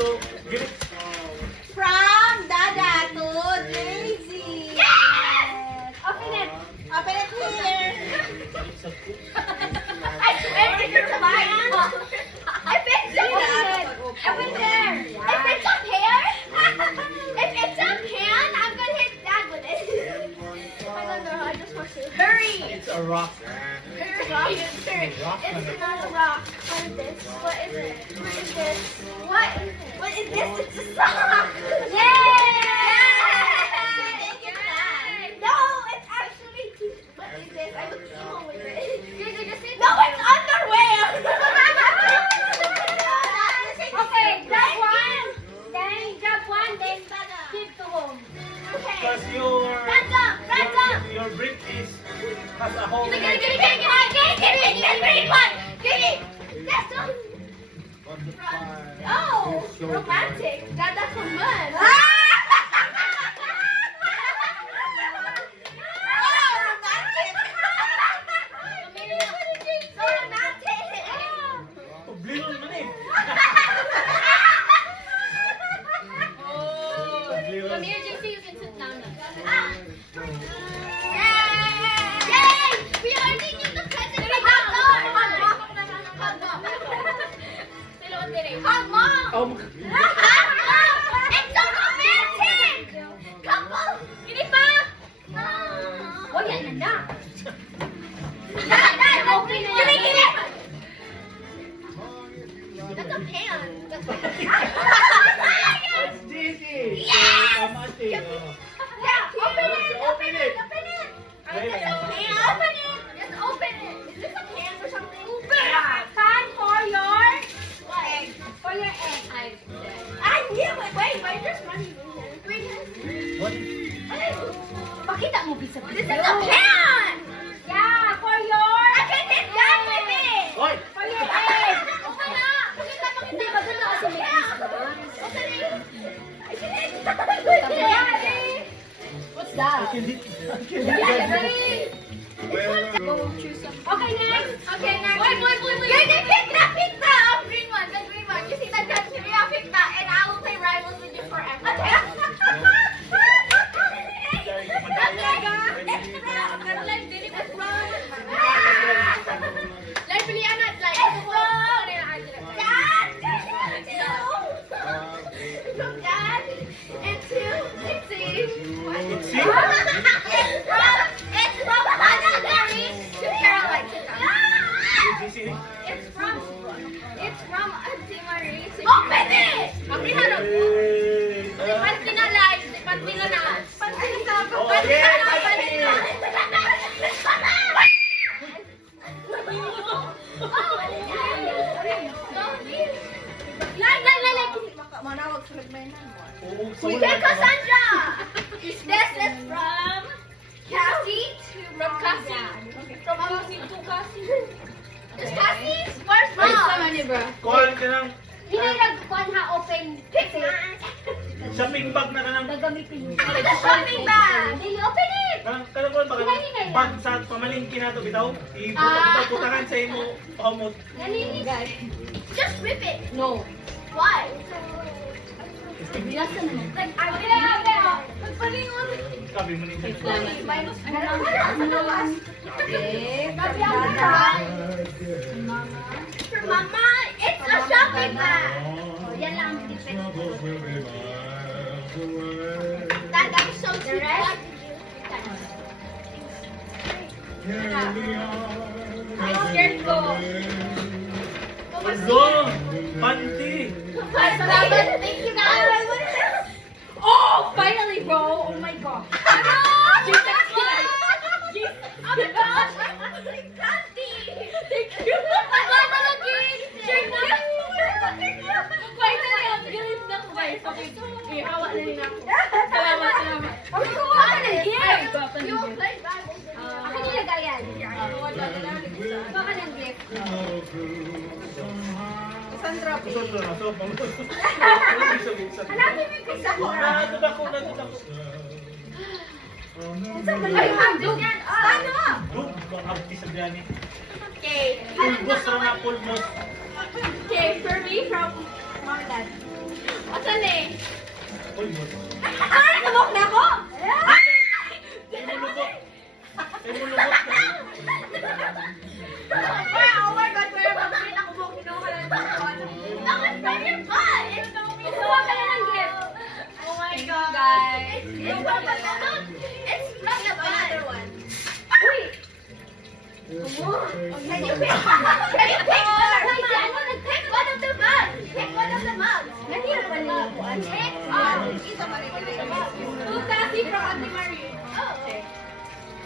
So, give it. From Dada to Daisy. Yes! Open it. Open it here. I swear this is mine. If it's a can, if it's a pear, if it's a can, I'm gonna hit Dad with it. I don't know. I just want to. Hurry! It's a rock. It's a rock. It's not a rock. What is this? What is it? What is this? What is this? It's a sock. Yay! No, it's actually. What is this? I look emo with it. No, it's underwear. Okay, grab one. Then grab one. Then keep to home. Okay. Because your brief has a hole. Give it. That's one. Oh, romantic. That's a man. Blue man eh. Come here, JC, you can sit down now. Yay! We are taking the present from Hug Mom! Oh, It's so romantic! Couple! Hindi pa! Oh, yan na. Dad, open it! Give it! That's a pan. That's it's Daisy. Yes! Kamati. Yeah, open it! Open it! Open it! Ayun. It's a pan. Open it! Just open it. Is this a pan or something? Yeah. Pan for your egg. For your egg. I knew it. Wait, there's money in here. What? Pakita mo bisa. This is a pan! Yeah, for your... I can hit that with it! Oy! For your egg! Open up! Hindi, maganda kasi may isa. Open it! I can hit that with it! What's I that? can hit. Yeah, ready? Go choose some. Okay, next! Okay, next! Wait! You're the pick the green one! The green one! You see that? Yeah, pick that! And I will play rivals with you forever. It's from Auntie Marie. Open it! Open it! Here, Cassandra! This is from Cassie to From Cassie. From Cassie to Cassie. Is Cassie? Where's Ay, mom? sama ni bro. Kuhan ka ng Hinayag-kuhan ha open. Pick shopping bag na ka ng Gagamitin mo. It's a shopping bag. Can you open it? kanang kuhan ba ka ng bag sa pamalingki na to bitaw? Ibutangan sa imo pamot. Just rip it. No. Why? Bilasa naman. Like, I will. Magpalingon. Sabi mo ni Minus Okay. For Mama, it's a shopping bag. Oh, yan lang ang difference. That I'm so cute. Ay, scared ko. Go! Panty! Salamat. Thank you, guys. Oh, finally, bro. Oh my god. Jesus Christ. Oh my gosh. Candy. Thank you. Finally, ang galing ng guys. Okay, ihawa na rin ako. Salamat. Oh my God. Ay, gwapo You ng will gift. play bag. Ako nilagay yan. Baka ng gift. Sandra P. Ito na to. Hanapin mo yung kisa ko. Nandun ako. Ay, handog yan. Ano? Dug, mga artist ang gani. Okay. Pulbos na na pulbos. Okay, for me, from Mom and Dad. Asan eh? Uy, mo. Ay, tumok na ako! Ay mo lubot. Ay mo lubot na. Oh my God, where am I? Ako mo, kinuha ka lang ng ano. Bakit ba yung guys? Kinuha ka lang ng gift. Oh my God, guys. It's from the bun. It's from the bun. Another one. Uy! Can you pick? Can you pick? I want to pick one of the mugs. Pick one of the mugs. Pick Two Tassie from Ate Marie. Oh.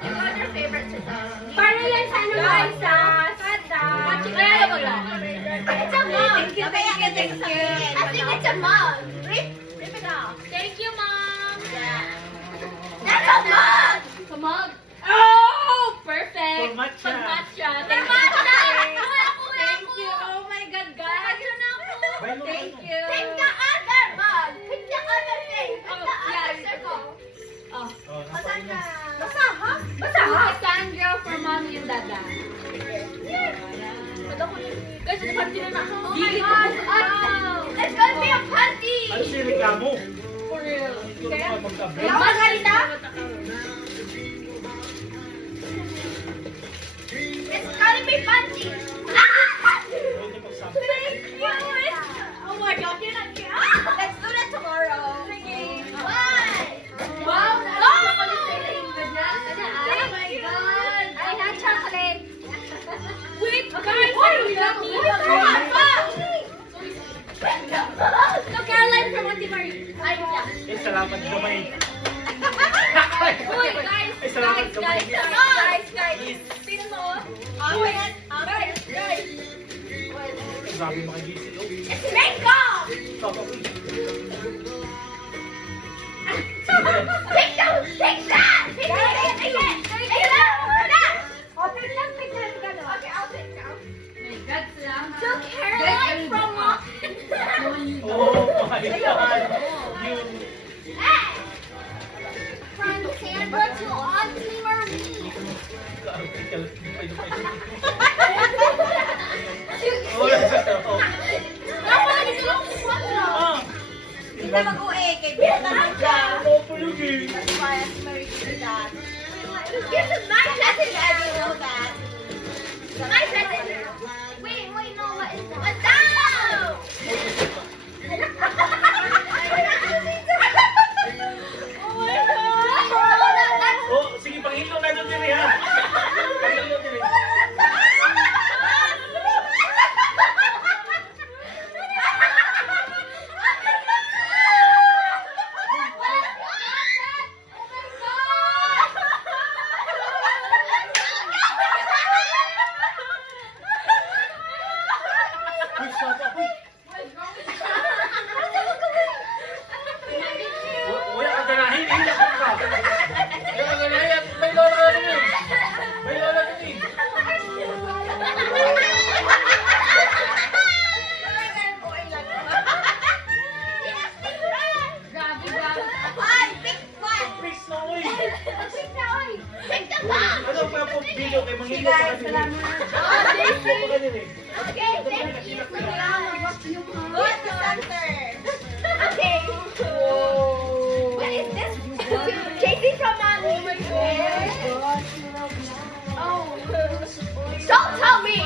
Yung other favorites ito. Para yan sa ano guys, sa Sada. Kaya mo lang. It's a mug. Thank you. I think it's a mug. Rip it off. Thank you, Mom. That's a mug. Come on. Oh, perfect. For matcha. For matcha. For matcha. Thank you. Oh my God, guys. Bay mo Thank ano. you. Pick the other mug. Pick the other thing. Pick Oh, the yeah. other circle. Oh. Oh, Basa napainom. na. Basta, ha? Basta, ha? Sandra for Mommy and Dada. Guys, it's party na na. Oh my God. Wow. It's gonna be a party. Ano siya reklamo? For real. Ito Kaya? naman magkabe. Hello, Margarita? It's gonna be party. Pwede magsabi. Oh my God, you're not here. Let's do that tomorrow. Why? Wow, Oh my God. I had chocolate. Wait, guys, No, Caroline from Auntie Marie. Eh, salamat gamay. Uy, guys, Ay, salamat gamay. guys. Sino mo? Guys. Grabe mga GC. Oh. Makeup! Papa, uy. Take that! Take that! Take it! Take it! Take it out! Okay, I'll take that. My God, salamat. To Caroline from Mom. Oh my God. You. Hey! From Sandra to Auntie Marie. Ka-article. Pwede. To- Oh, oh. Dapat ito lang si Sandra. Ah. Hindi na mag-uwi, kay Bea naman siya. Ano po yun eh? That's why I'm married to that. This is my present. I didn't know that. My present. Wait, no, what is that? What's that? Oh my God! Oh, sige, panghilo na doon din ha. Panghilo din eh. Uy, stop up, uy. Uy, ang ganahin, hindi ako ka. Uy, ang ganahin, may lola ka din eh. May lola ka din eh. Grabe. Ay, pick one! Fix na, uy. Pick the box! Ano pa po video kay manghilo pa ka din eh. Oh, Manghilo pa ka din eh. Okay, thank you. Go at the center. Okay. What is this? Casey from Mommy. Oh. Don't tell me.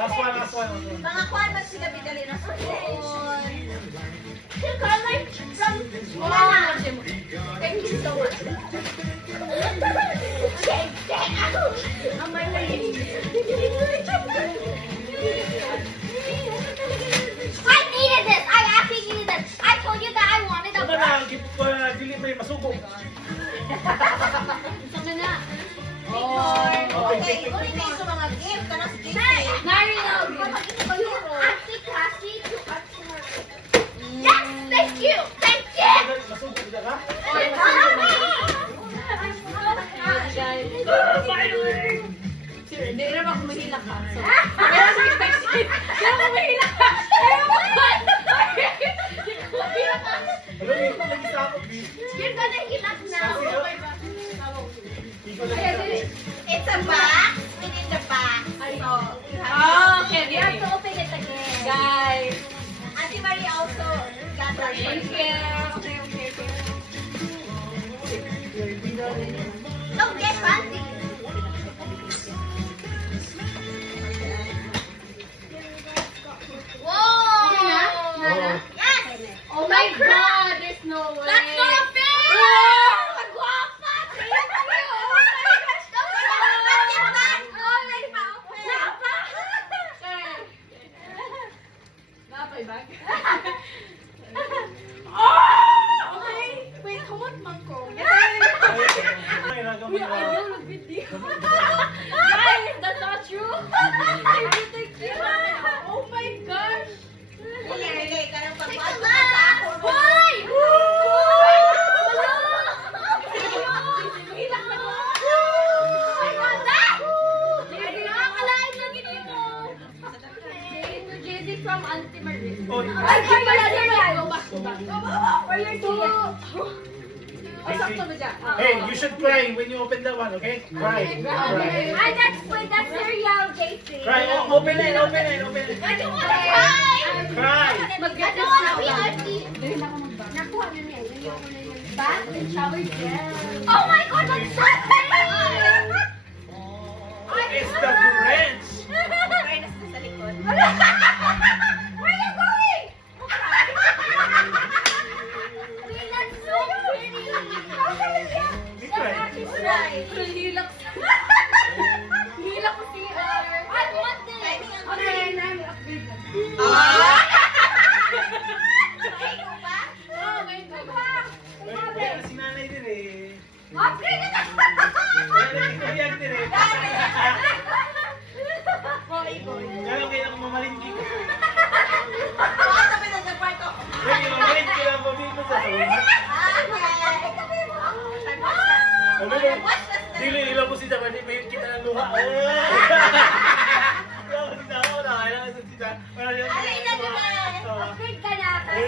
Last one. Mga kwan, ba't sila bidali ng phone? Caroline from Mama. Thank you so much. Okay, get out. On my way. I needed this. I actually needed this. I told you that I wanted a Ano na, dili may masubok. Sama na. Okay, ulit kayo sa mga gift. Kanas gift eh. Mary now. Auntie Cassie to Auntie Marie. Yes, thank you. Thank you. Masubok ka ka? Hindi na ako mahila ka. Pero ako expected. Pero ako mahila ka. Pero ako Alam mo, yung lagi sa ako, You're gonna heal up now. Kasi, oh. birthday from Auntie Marie. Oh, Ay, for your cereal. Go back, go back. For your cereal. Ay, sakto ba dyan? Hey, you should cry when you open that one, okay? Cry. Cry. And that's for that cereal, JC. Cry. Oh, open it, open it, open it. I don't wanna cry. Cry. I don't wanna be auntie. Nakuha na niya. Ganyan ko na yung bath and shower gel. Oh my God, that's so big! It's the Grinch. Fairness na sa likod. Where are you going? Wait, that's so pretty. How can you get? It's right. It's right. Hilak. Hilak ko CR. I want this. Okay, namin upgrade na. Ikaw ba? Oh, ngayon Ikaw ba? ba? Wala na si nanay din eh. Upgrade na Wala na si kuya din eh. Gano'n kayo ng mamalingki ko. Oo, sabi na sa kwarto. Kasi mamalingki lang po dito sa sumat. Ano yun? Dili ilang po si Dama, di ba yung kita ng luha? Ilang po si Dama, wala kailangan sa si Dama. Wala yung Alay na naman. Upgrade ka na kasi.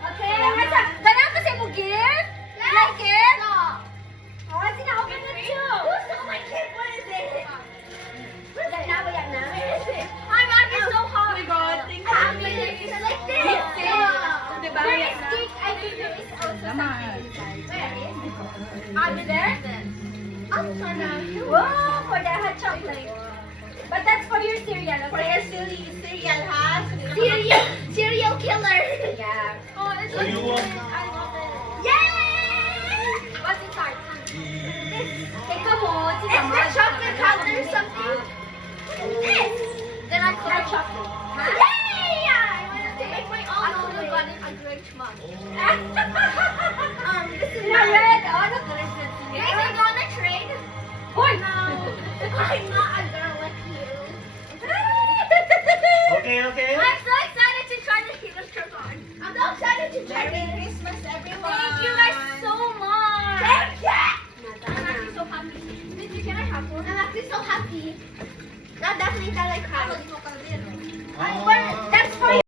Okay, ganun kasi mo gift? Like it? Oh, sina-open na siya. Gusto ko my gift. What is it? Nanawayak na. I'm actually so hot. Oh my God, thank you. Happy. Like this. Diba? There is cake. I think there is also something inside. Where is? Over there? Oh, sana. Whoa, for the hot chocolate. But that's for your cereal, For your okay? cereal, ha? Cereal killer. Yeah. Oh, it's So you want- I love it. Yay! What's inside? Take a mo. It's the chocolate counter or something. This. Then I call chocolate. Huh? Yay! I want to take my own. I could have gotten a great mug. This is not red. Oh, look, there's this. Guys, are you gonna trade? Boy! No. I'm not a girl like you. Okay, okay. I'm so excited to try the Hero Shirt on. I'm so excited to try Merry this. Christmas, everyone. Thank you guys so much. Thank you. I'm actually so happy. Mister, can I have one? I'm actually so happy. Not definitely that I cried. Ako, di mo kalbiro. That's for